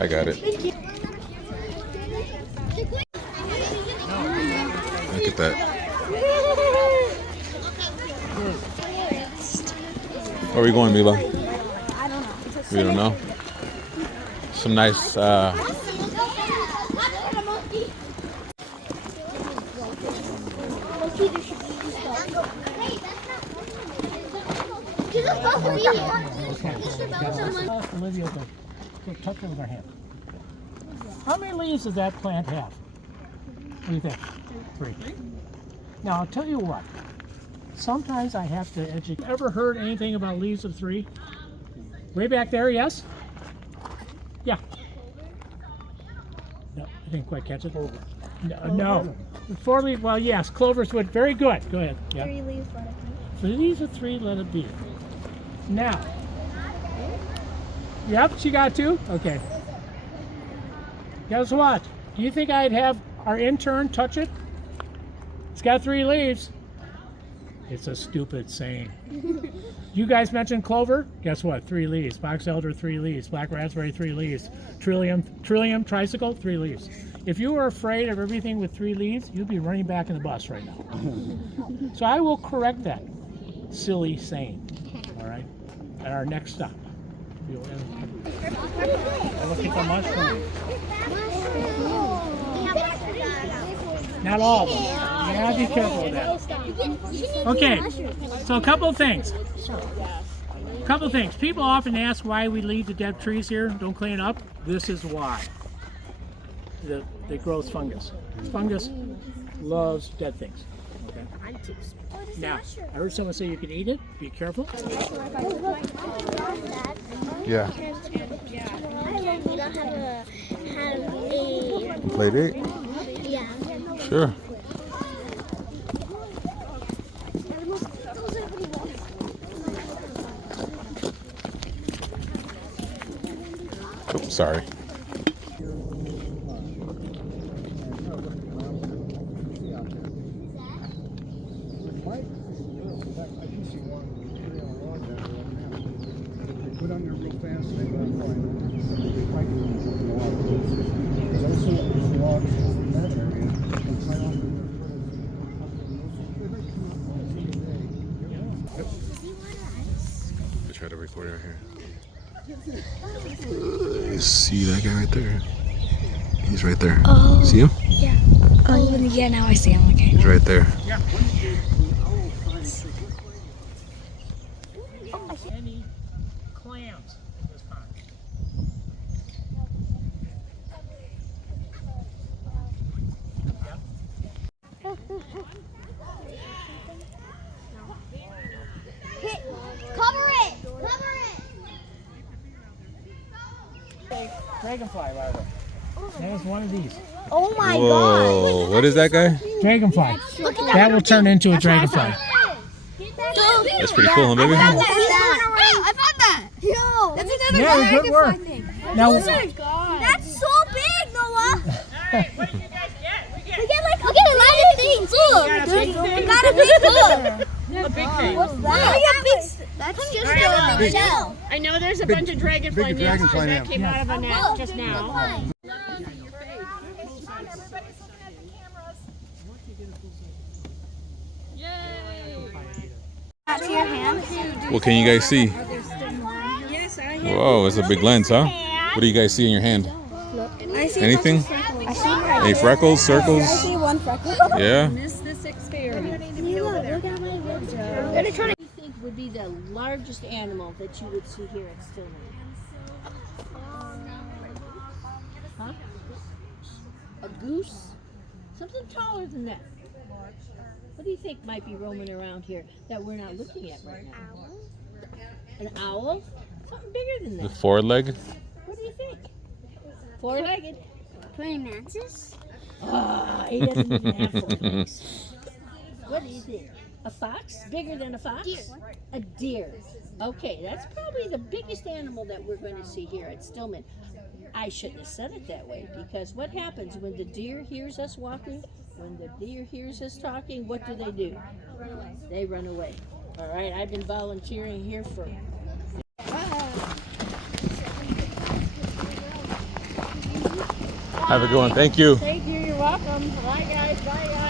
I got it. Look at that. Where are we going, Mila? I don't know. We don't know. Some nice. Olivia, go touch it with her hand. How many leaves does that plant have? What do you think? 3. Now I'll tell you what. Sometimes I have to educate. Ever heard anything about leaves of 3? Way back there, yes? Yeah. No, I didn't quite catch it. No. 4 leaves. Well, yes. Clovers would. Very good. Go ahead. Yeah. 3 leaves, let it be. 3 leaves of 3, let it be. Now. Yep, she got 2? Okay. Guess what? Do you think I'd have our intern touch it? It's got 3 leaves. It's a stupid saying. You guys mentioned clover? Guess what? 3 leaves. Box elder, 3 leaves. Black raspberry, 3 leaves. Trillium tricycle, 3 leaves. If you were afraid of everything with 3 leaves, you'd be running back in the bus right now. So I will correct that silly saying. All right? At our next stop. Look at the mushroom. Not all of them. You gotta be careful with that. Okay, so a couple of things. People often ask why we leave the dead trees here, don't clean it up. This is why. It grows fungus. Fungus loves dead things. Okay. Now, I heard someone say you can eat it. Be careful. Yeah. Play date? Yeah. Sure. Oops, sorry. Put on there real fast. They got I try to record it right here. See that guy right there? He's right there. Oh. See him? Yeah. Oh, yeah, now I see him. Okay. He's right there. Any clams in this pond? Cover it! Dragonfly larva. That is one of these. Oh my Whoa, what is that guy? Dragonfly. Look at That will turn into a dragonfly. That's pretty cool, huh, baby? I found that! Yo! That's another Yeah, good work. Now, That's so big, Noah! Alright, what did you guys get? We get Look at a lot of things. Look! big We got a big book! a big thing. What's that? That's just a big shell. I know there's a bunch of dragonfly big nests dragonfly that nest. came out of a net just now. To your hand. What can you guys see? Yes, I have. Whoa, it's a big lens, huh? What do you guys see in your hand? I see Anything? I see my Any freckles, I circles? see one freckle. Yeah? Missed this experiment. Look at my window. What do you think would be the largest animal that you would see here at Stillman? Huh? A goose? Something taller than that. What do you think might be roaming around here that we're not looking at right now? An owl? Something bigger than The that. 4-leg? What do you think? 4-legged? Praying mantis? Ah, he doesn't even have 4 legs. What do you think? A fox? Bigger than a fox? Deer. A deer. Okay, that's probably the biggest animal that we're going to see here at Stillman. I shouldn't have said it that way, because what happens when the deer hears us walking, when the deer hears us talking, what do? They run away. All right, I've been volunteering here for Have a good one. Thank you. Thank you. You're welcome. Bye, guys. Bye, guys.